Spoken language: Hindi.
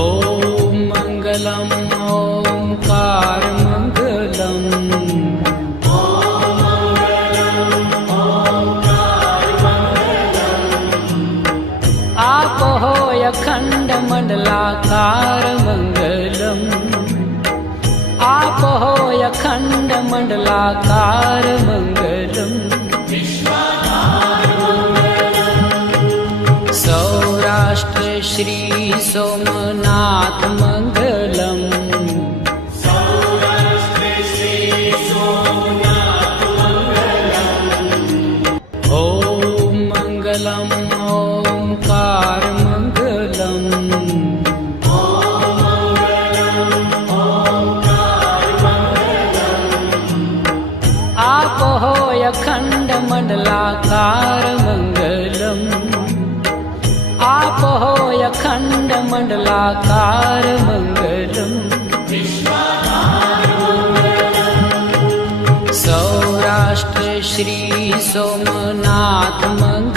ॐ मङ्गलम् ओङ्कार मङ्गलम् आपो अखण्ड मण्डलाकार मङ्गलम् आपो अखण्ड मण्डलाकार मङ्गलम् सौराष्ट्र श्री सोमनाथ मङ्गलम् ॐ मङ्गलम् ओङ्कार मङ्गलम् आपो अखण्ड मण्डलाकार मङ्गलम् आपो अखण्ड मण्डलाकार मङ्गलम् सौराष्ट्र श्री सोमनाथ मङ्गलम्।